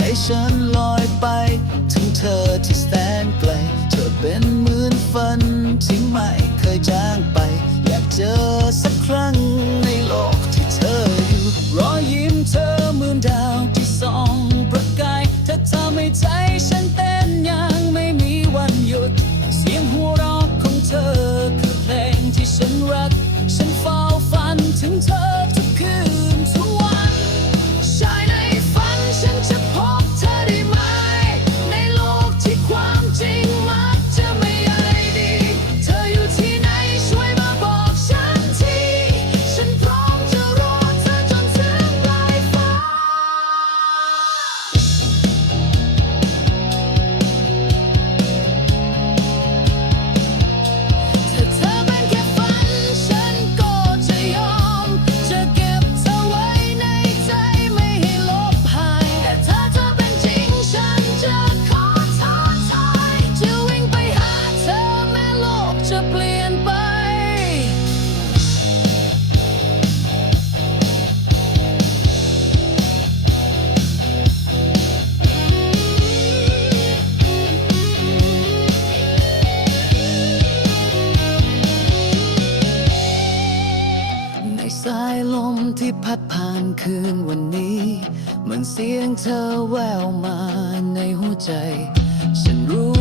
ใจฉันลอยไป ถึงเธอที่แสนไกล เธอเป็นเหมือนฝันที่ไม่เคยจางไป อยากเจอสักครั้งายลมที่พัดผ่านคืนวันนี้ เหมือนเสียงเธอแววมาในหัวใจ ฉันรู้